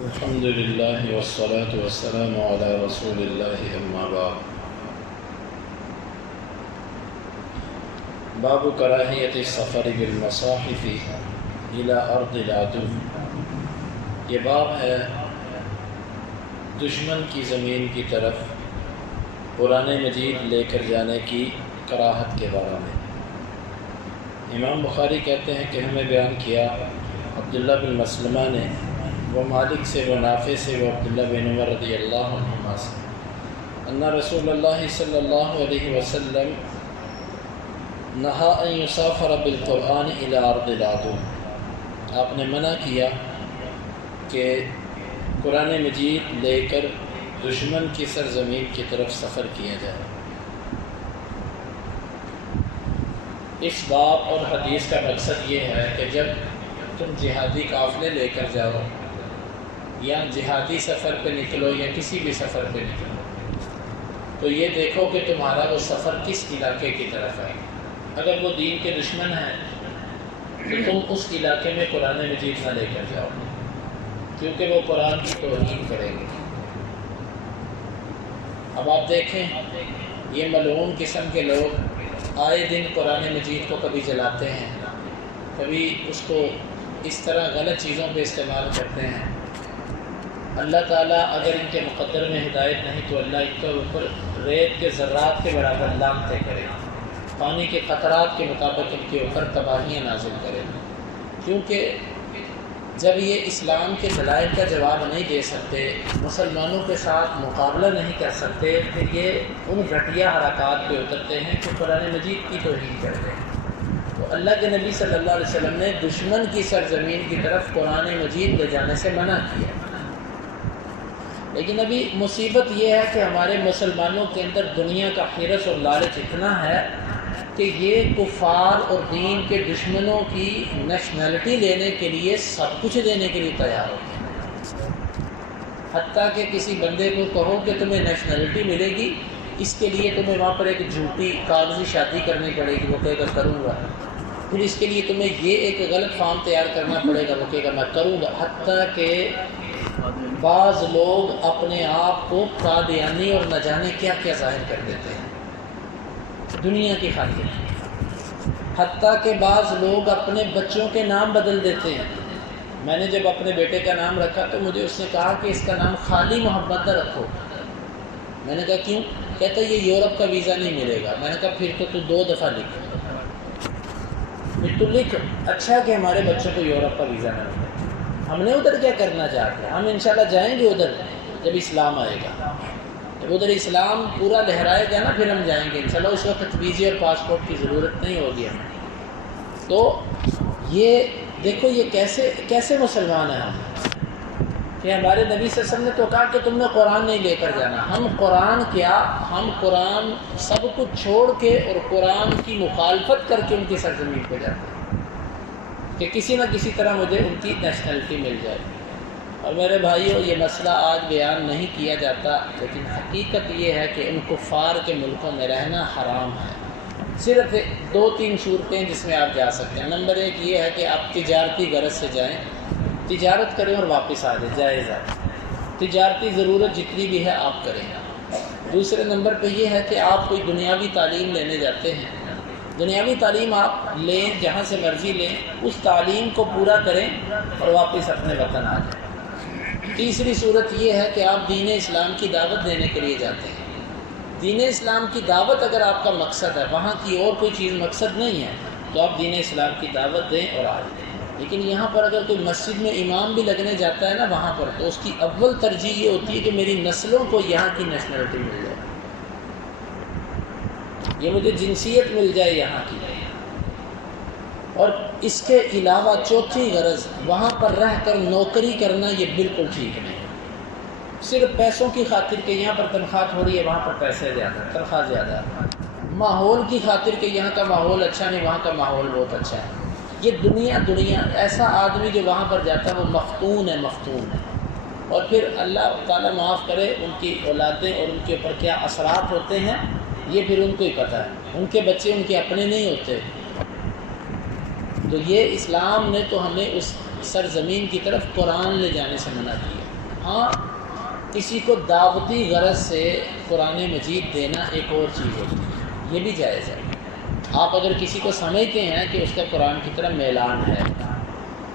الحمد لله والصلاة والسلام على رسول الله أما بعد باب کراہیت السفر بالمصاحف إلى أرض العدو۔ یہ باب ہے دشمن کی زمین کی طرف قرآن مجید لے کر جانے کی کراہت کے بارے میں۔ امام بخاری کہتے ہیں کہ ہمیں بیان کیا عبداللہ بن مسلمہ نے، وہ مالک سے، وہ نافع سے، وہ عبداللہ بن عمر رضی اللہ عنہما سے، ان رسول اللہ صلی اللہ علیہ وسلم نہا ان یسافر بالقرآن الی ارض العدو۔ آپ نے منع کیا کہ قرآن مجید لے کر دشمن کی سرزمین کی طرف سفر کیا جائے۔ اس باب اور حدیث کا مقصد یہ ہے کہ جب تم جہادی قافلے لے کر جاؤ یا جہادی سفر پہ نکلو یا کسی بھی سفر پہ نکلو تو یہ دیکھو کہ تمہارا وہ سفر کس علاقے کی طرف ہے۔ اگر وہ دین کے دشمن ہیں تو تم اس علاقے میں قرآن مجید نہ لے کر جاؤ، کیونکہ وہ قرآن کی توہین کریں گے۔ اب آپ دیکھیں یہ ملعون قسم کے لوگ آئے دن قرآن مجید کو کبھی جلاتے ہیں، کبھی اس کو اس طرح غلط چیزوں پہ استعمال کرتے ہیں۔ اللہ تعالیٰ اگر ان کے مقدر میں ہدایت نہیں تو اللہ ان کے اوپر ریت کے ذرات کے برابر لعنتیں کرے، پانی کے قطرات کے مطابق ان کے اوپر تباہیاں نازل کرے، کیونکہ جب یہ اسلام کے دلائل کا جواب نہیں دے سکتے، مسلمانوں کے ساتھ مقابلہ نہیں کر سکتے، پھر یہ ان گھٹیا حرکات پہ اترتے ہیں کہ قرآن مجید کی توہین کرتے ہیں۔ تو اللہ کے نبی صلی اللہ علیہ وسلم نے دشمن کی سرزمین کی طرف قرآن مجید لے جانے سے منع کیا۔ لیکن ابھی مصیبت یہ ہے کہ ہمارے مسلمانوں کے اندر دنیا کا حرص اور لالچ اتنا ہے کہ یہ کفار اور دین کے دشمنوں کی نیشنلٹی لینے کے لیے سب کچھ دینے کے لیے تیار ہوتے ہیں۔ حتیٰ کہ کسی بندے کو کہو کہ تمہیں نیشنلٹی ملے گی، اس کے لیے تمہیں وہاں پر ایک جھوٹی کاغذی شادی کرنی پڑے گی، وہ کہے گا کروں گا۔ پھر اس کے لیے تمہیں یہ ایک غلط فارم تیار کرنا پڑے گا، وہ کہے گا میں کروں گا۔ حتیٰ کہ بعض لوگ اپنے آپ کو قادیانی اور نہ جانے کیا کیا ظاہر کر دیتے ہیں دنیا کی خاطر۔ حتیٰ کہ بعض لوگ اپنے بچوں کے نام بدل دیتے ہیں۔ میں نے جب اپنے بیٹے کا نام رکھا تو مجھے اس نے کہا کہ اس کا نام خالی محمد نہ رکھو۔ میں نے کہا کیوں؟ کہتا یہ یورپ کا ویزا نہیں ملے گا۔ میں نے کہا پھر تو 2 دفعہ لکھ، پھر تو لکھ اچھا کہ ہمارے بچوں کو یورپ کا ویزا نہ ملے۔ ہم نے ادھر کیا کرنا چاہتے ہیں؟ ہم انشاءاللہ جائیں گے ادھر جب اسلام آئے گا، جب ادھر اسلام پورا لہرائے گا نا پھر ہم جائیں گے انشاءاللہ۔ اس وقت ویزے اور پاسپورٹ کی ضرورت نہیں ہوگی ہمیں۔ تو یہ دیکھو یہ کیسے مسلمان ہیں ہم، کہ ہمارے نبی صلی اللہ علیہ وسلم نے تو کہا کہ تم نے قرآن نہیں لے کر جانا۔ ہم قرآن کیا، ہم قرآن سب کچھ چھوڑ کے اور قرآن کی مخالفت کر کے ان کی سرزمین پہ جاتے ہیں کہ کسی نہ کسی طرح مجھے ان کی نیشنلٹی مل جائے۔ اور میرے بھائیوں یہ مسئلہ آج بیان نہیں کیا جاتا، لیکن حقیقت یہ ہے کہ ان کفار کے ملکوں میں رہنا حرام ہے۔ صرف 2-3 صورتیں جس میں آپ جا سکتے ہیں۔ نمبر 1 یہ ہے کہ آپ تجارتی غرض سے جائیں، تجارت کریں اور واپس آ جائیں، جائز ہے۔ تجارتی ضرورت جتنی بھی ہے آپ کریں۔ دوسرے نمبر پہ یہ ہے کہ آپ کوئی دنیاوی تعلیم لینے جاتے ہیں، دنیاوی تعلیم آپ لیں، جہاں سے مرضی لیں، اس تعلیم کو پورا کریں اور واپس اپنے وطن آ جائیں۔ تیسری صورت یہ ہے کہ آپ دین اسلام کی دعوت دینے کے لیے جاتے ہیں۔ دین اسلام کی دعوت اگر آپ کا مقصد ہے، وہاں کی اور کوئی چیز مقصد نہیں ہے، تو آپ دین اسلام کی دعوت دیں اور آ جائیں۔ لیکن یہاں پر اگر کوئی مسجد میں امام بھی لگنے جاتا ہے نا وہاں پر، تو اس کی اول ترجیح یہ ہوتی ہے کہ میری نسلوں کو یہاں کی نیشنلٹی مل جائے، یہ مجھے جنسیت مل جائے یہاں کی۔ اور اس کے علاوہ چوتھی غرض وہاں پر رہ کر نوکری کرنا یہ بالکل ٹھیک نہیں ہے۔ صرف پیسوں کی خاطر کہ یہاں پر تنخواہ تھوڑی ہے، وہاں پر پیسے زیادہ، تنخواہ زیادہ ہے۔ ماحول کی خاطر کہ یہاں کا ماحول اچھا نہیں، وہاں کا ماحول بہت اچھا ہے۔ یہ دنیا ایسا آدمی جو وہاں پر جاتا ہے وہ مفتون ہے۔ اور پھر اللہ تعالیٰ معاف کرے ان کی اولادیں اور ان کے اوپر کیا اثرات ہوتے ہیں یہ پھر ان کو ہی پتہ ہے۔ ان کے بچے ان کے اپنے نہیں ہوتے۔ تو یہ اسلام نے تو ہمیں اس سرزمین کی طرف قرآن لے جانے سے منع کیا۔ ہاں کسی کو دعوتی غرض سے قرآن مجید دینا ایک اور چیز ہوتی ہے، یہ بھی جائز ہے۔ آپ اگر کسی کو سمجھتے ہیں کہ اس کا قرآن کی طرف میلان ہے،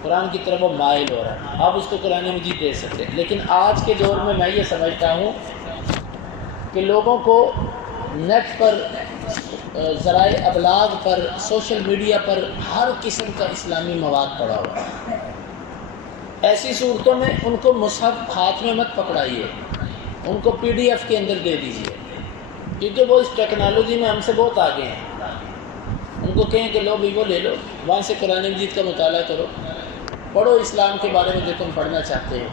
قرآن کی طرف وہ مائل ہو رہا ہے، آپ اس کو قرآن مجید دے سکتے ہیں۔ لیکن آج کے دور میں یہ سمجھتا ہوں کہ لوگوں کو نیٹ پر، ذرائع ابلاغ پر، سوشل میڈیا پر ہر قسم کا اسلامی مواد پڑا ہوا ہے۔ ایسی صورتوں میں ان کو مصحف ہاتھ میں مت پکڑائیے، ان کو PDF کے اندر دے دیجیے، کیونکہ وہ اس ٹیکنالوجی میں ہم سے بہت آگے ہیں۔ ان کو کہیں کہ لو بھی وہ لے لو، وہاں سے قرآن مجید کا مطالعہ کرو، پڑھو اسلام کے بارے میں جو تم پڑھنا چاہتے ہو،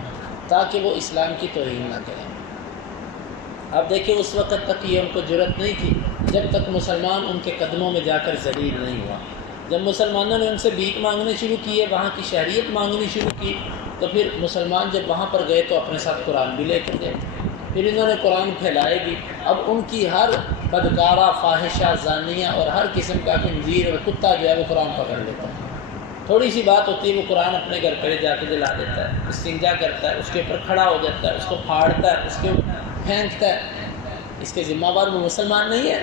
تاکہ وہ اسلام کی توہین نہ کریں۔ اب دیکھیں اس وقت تک یہ ان کو جرأت نہیں تھی جب تک مسلمان ان کے قدموں میں جا کر ذلیل نہیں ہوا۔ جب مسلمانوں نے ان سے بھیک مانگنے شروع کیے، وہاں کی شہریت مانگنی شروع کی، تو پھر مسلمان جب وہاں پر گئے تو اپنے ساتھ قرآن بھی لے کر گئے، پھر انہوں نے قرآن پھیلائے بھی۔ اب ان کی ہر بدکارہ، فاحشہ، زانیہ اور ہر قسم کا خنزیر اور کتا جو ہے وہ قرآن پکڑ لیتا ہے۔ تھوڑی سی بات ہوتی ہے وہ قرآن اپنے گھر پہ جا کے جلا دیتا ہے، استنجا کرتا ہے، اس کے اوپر کھڑا ہو جاتا ہے، اس کو پھاڑتا ہے، اس کے پھینکتا ہے۔ اس کے ذمہ دار وہ مسلمان نہیں ہے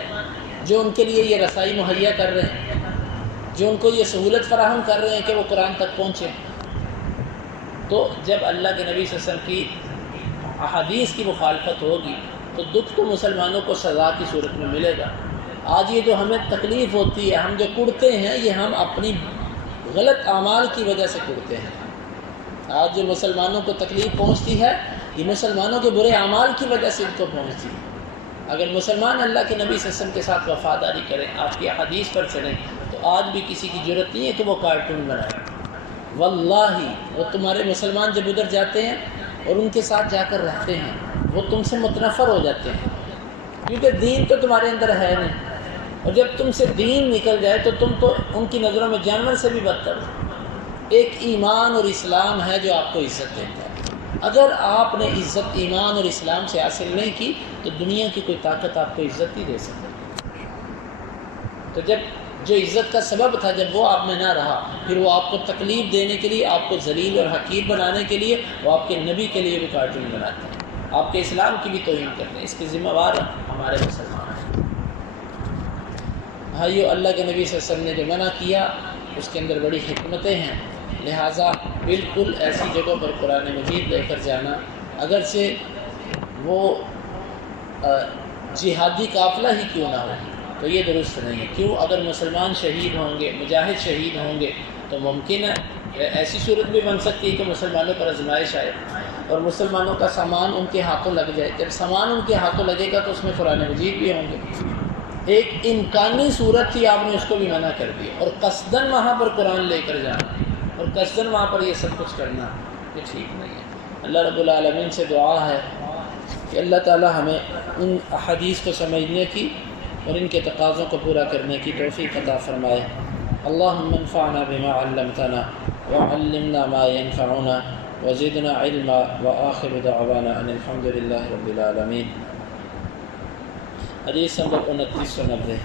جو ان کے لیے یہ رسائی مہیا کر رہے ہیں، جو ان کو یہ سہولت فراہم کر رہے ہیں کہ وہ قرآن تک پہنچے۔ تو جب اللہ کے نبی صلی اللہ علیہ وسلم کی احادیث کی مخالفت ہوگی تو دکھ تو مسلمانوں کو سزا کی صورت میں ملے گا۔ آج یہ جو ہمیں تکلیف ہوتی ہے، ہم جو کڑتے ہیں، یہ ہم اپنی غلط اعمال کی وجہ سے کڑتے ہیں۔ آج جو مسلمانوں کو تکلیف پہنچتی ہے، یہ مسلمانوں کے برے اعمال کی وجہ سے ان کو پہنچتی ہے۔ اگر مسلمان اللہ کے نبی صلی اللہ علیہ وسلم کے ساتھ وفاداری کریں، آپ کی احادیث پر چلیں، تو آج بھی کسی کی جرأت نہیں ہے کہ وہ کارٹون بنائے۔ واللہ وہ تمہارے مسلمان جب ادھر جاتے ہیں اور ان کے ساتھ جا کر رہتے ہیں، وہ تم سے متنفر ہو جاتے ہیں، کیونکہ دین تو تمہارے اندر ہے نہیں۔ اور جب تم سے دین نکل جائے تو تم تو ان کی نظروں میں جانور سے بھی بدتر ہو۔ ایک ایمان اور اسلام ہے جو آپ کو عزت دیتا ہے۔ اگر آپ نے عزت ایمان اور اسلام سے حاصل نہیں کی تو دنیا کی کوئی طاقت آپ کو عزت نہیں دے سکتی۔ تو جب جو عزت کا سبب تھا جب وہ آپ میں نہ رہا، پھر وہ آپ کو تکلیف دینے کے لیے، آپ کو ذلیل اور حقیر بنانے کے لیے، وہ آپ کے نبی کے لیے بھی کارٹون بناتے ہیں، آپ کے اسلام کی بھی توہین کرتے ہیں۔ اس کے ذمہ دار ہمارے مسلمان ہیں۔ بھائیو، اللہ کے نبی صلی اللہ علیہ وسلم نے جو منع کیا اس کے اندر بڑی حکمتیں ہیں، لہٰذا بالکل ایسی جگہوں پر قرآن مجید لے کر جانا، اگرچہ وہ جہادی قافلہ ہی کیوں نہ ہو، تو یہ درست نہیں ہے۔ کیوں؟ اگر مسلمان شہید ہوں گے، مجاہد شہید ہوں گے، تو ممکن ہے ایسی صورت بھی بن سکتی ہے کہ مسلمانوں پر آزمائش آئے اور مسلمانوں کا سامان ان کے ہاتھوں لگ جائے۔ جب سامان ان کے ہاتھوں لگے گا تو اس میں قرآن مجید بھی ہوں گے۔ ایک امکانی صورت تھی، آپ نے اس کو بھی منع کر دیا، اور قصداً وہاں پر قرآن لے کر جانا اور قصداً وہاں پر یہ سب کچھ کرنا، یہ ٹھیک نہیں ہے۔ اللہ رب العالمین سے دعا ہے کہ اللہ تعالی ہمیں ان احادیث کو سمجھنے کی اور ان کے تقاضوں کو پورا کرنے کی توفیق عطا فرمائے۔ اللہم انفعنا بما علمتنا وعلمنا ما ينفعنا وزدنا علما وآخر دعوانا ان الحمد للہ رب العالمین۔ حدیث نمبر 2990۔